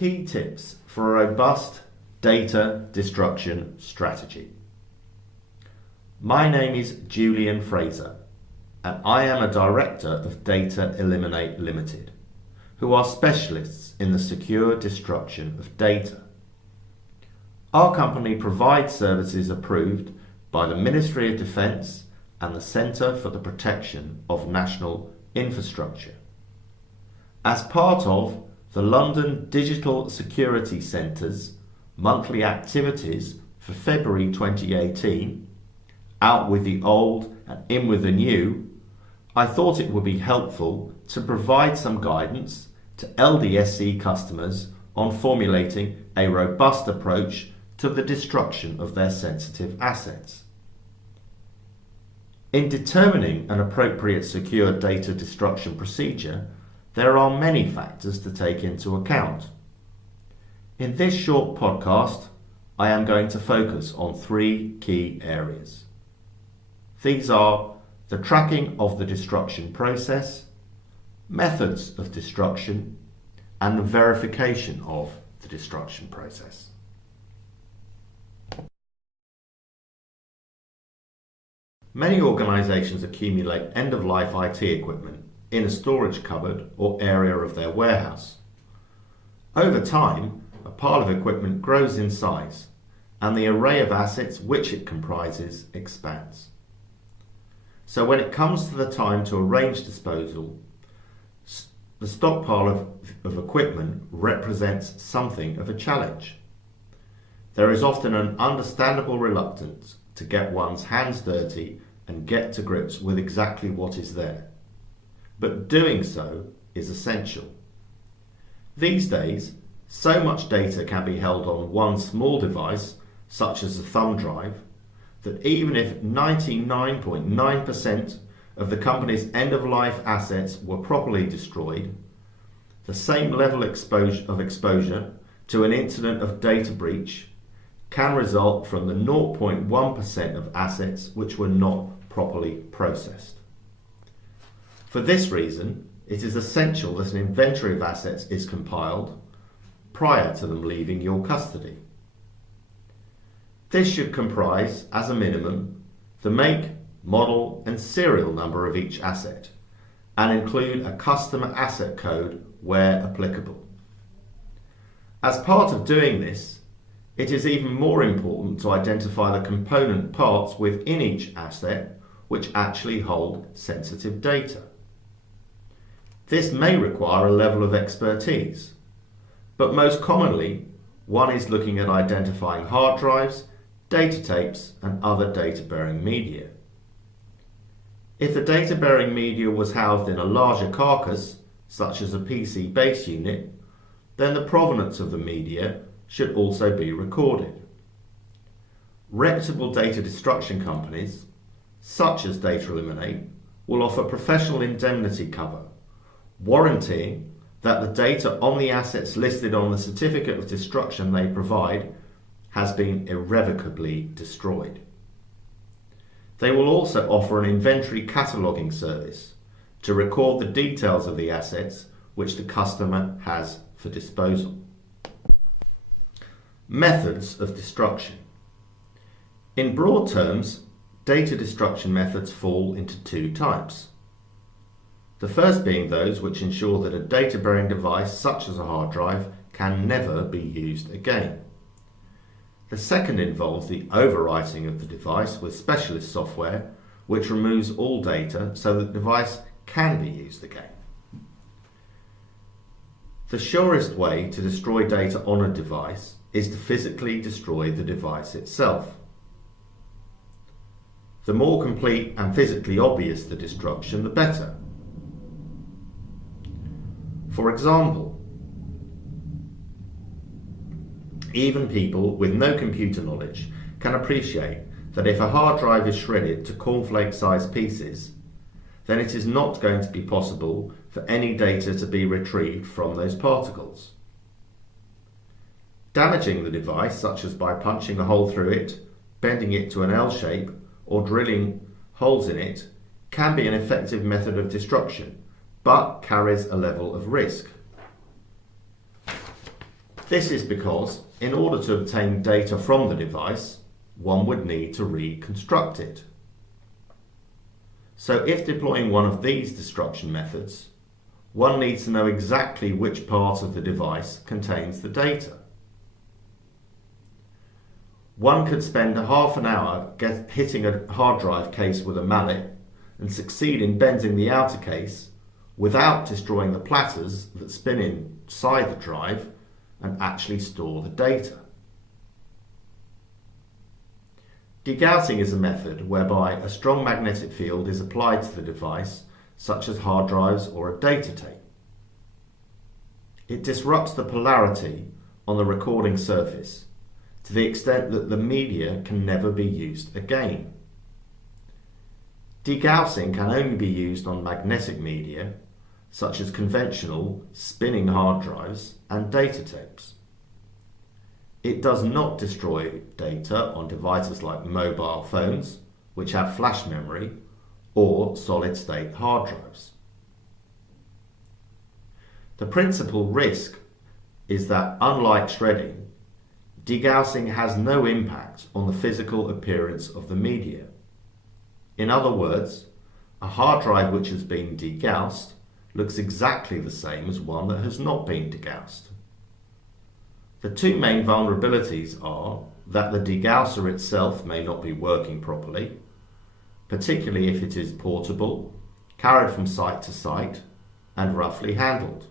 Key tips for a robust data destruction strategy. My name is Julian Fraser and I am a director of DataEliminate Limited, who are specialists in the secure destruction of data. Our company provides services approved by the Ministry of Defence and the Centre for the Protection of National Infrastructure. As part of the London Digital Security Centre's monthly activities for February 2018, Out with the Old and In with the New, I thought it would be helpful to provide some guidance to LDSC customers on formulating a robust approach to the destruction of their sensitive assets. In determining an appropriate secure data destruction procedure, there are many factors to take into account. In this short podcast, I am going to focus on 3 key areas. These are the tracking of the destruction process, methods of destruction, and the verification of the destruction process. Many organisations accumulate end-of-life IT equipment in a storage cupboard or area of their warehouse. Over time, a pile of equipment grows in size and the array of assets which it comprises expands. So when it comes to the time to arrange disposal, the stockpile of equipment represents something of a challenge. There is often an understandable reluctance to get one's hands dirty and get to grips with exactly what is there. But doing so is essential. These days, so much data can be held on one small device, such as a thumb drive, that even if 99.9% of the company's end-of-life assets were properly destroyed, the same level of exposure to an incident of data breach can result from the 0.1% of assets which were not properly processed. For this reason, it is essential that an inventory of assets is compiled prior to them leaving your custody. This should comprise, as a minimum, the make, model and serial number of each asset, and include a customer asset code where applicable. As part of doing this, it is even more important to identify the component parts within each asset which actually hold sensitive data. This may require a level of expertise, but most commonly one is looking at identifying hard drives, data tapes and other data-bearing media. If the data-bearing media was housed in a larger carcass, such as a PC base unit, then the provenance of the media should also be recorded. Reputable data destruction companies, such as DataEliminate, will offer professional indemnity cover, warranting that the data on the assets listed on the certificate of destruction they provide has been irrevocably destroyed. They will also offer an inventory cataloguing service to record the details of the assets which the customer has for disposal. Methods of destruction. In broad terms, data destruction methods fall into 2 types. The first being those which ensure that a data-bearing device such as a hard drive can never be used again. The second involves the overwriting of the device with specialist software which removes all data so that the device can be used again. The surest way to destroy data on a device is to physically destroy the device itself. The more complete and physically obvious the destruction, the better. For example, even people with no computer knowledge can appreciate that if a hard drive is shredded to cornflake-sized pieces, then it is not going to be possible for any data to be retrieved from those particles. Damaging the device, such as by punching a hole through it, bending it to an L shape, or drilling holes in it, can be an effective method of destruction, but carries a level of risk. This is because in order to obtain data from the device, one would need to reconstruct it. So if deploying one of these destruction methods, one needs to know exactly which part of the device contains the data. One could spend half an hour hitting a hard drive case with a mallet and succeed in bending the outer case without destroying the platters that spin inside the drive and actually store the data. Degassing is a method whereby a strong magnetic field is applied to the device, such as hard drives or a data tape. It disrupts the polarity on the recording surface to the extent that the media can never be used again. Degassing can only be used on magnetic media, such as conventional spinning hard drives and data tapes. It does not destroy data on devices like mobile phones, which have flash memory, or solid-state hard drives. The principal risk is that, unlike shredding, degassing has no impact on the physical appearance of the media. In other words, a hard drive which has been degassed looks exactly the same as one that has not been degassed. The two main vulnerabilities are that the degasser itself may not be working properly, particularly if it is portable, carried from site to site, and roughly handled.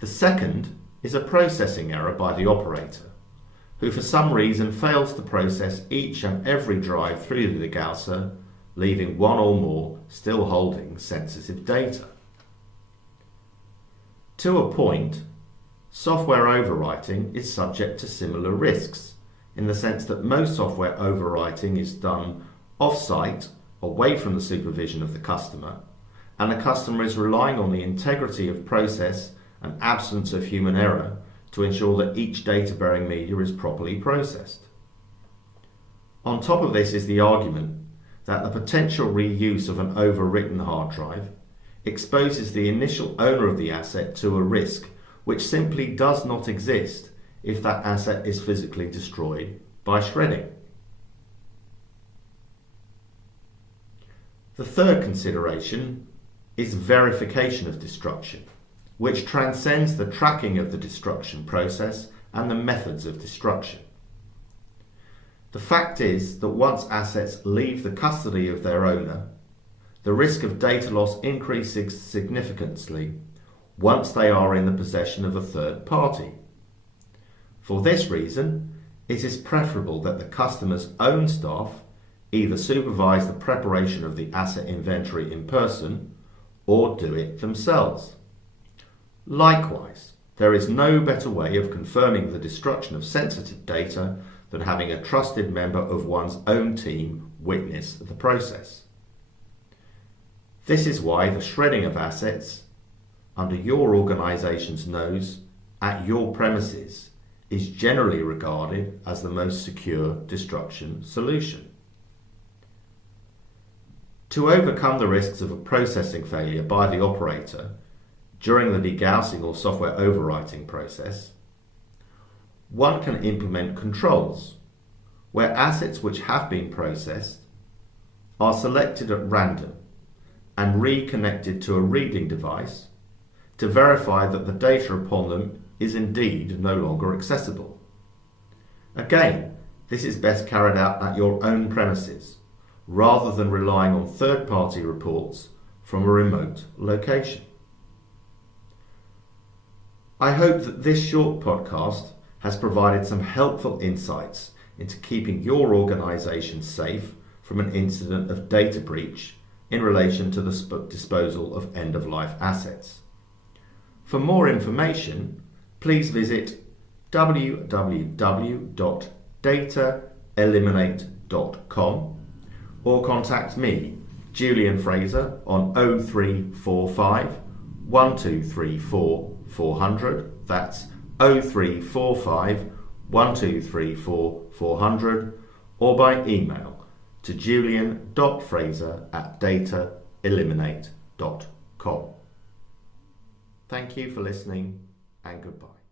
The second is a processing error by the operator, who for some reason fails to process each and every drive through the degasser, leaving one or more still holding sensitive data. To a point, software overwriting is subject to similar risks, in the sense that most software overwriting is done off-site, away from the supervision of the customer, and the customer is relying on the integrity of process and absence of human error to ensure that each data-bearing media is properly processed. On top of this is the argument that the potential reuse of an overwritten hard drive exposes the initial owner of the asset to a risk which simply does not exist if that asset is physically destroyed by shredding. The third consideration is verification of destruction, which transcends the tracking of the destruction process and the methods of destruction. The fact is that once assets leave the custody of their owner, the risk of data loss increases significantly once they are in the possession of a third party. For this reason, it is preferable that the customer's own staff either supervise the preparation of the asset inventory in person or do it themselves. Likewise, there is no better way of confirming the destruction of sensitive data than having a trusted member of one's own team witness the process. This is why the shredding of assets under your organisation's nose at your premises is generally regarded as the most secure destruction solution. To overcome the risks of a processing failure by the operator during the degassing or software overwriting process, one can implement controls where assets which have been processed are selected at random and reconnected to a reading device to verify that the data upon them is indeed no longer accessible. Again, this is best carried out at your own premises, rather than relying on third-party reports from a remote location. I hope that this short podcast has provided some helpful insights into keeping your organisation safe from an incident of data breach in relation to the disposal of end-of-life assets. For more information, please visit www.DataEliminate.com or contact me, Julian Fraser, on 0345 1234 400. That's 0345 1234 400, or by email to julian.fraser@dataeliminate.com. Thank you for listening, and goodbye.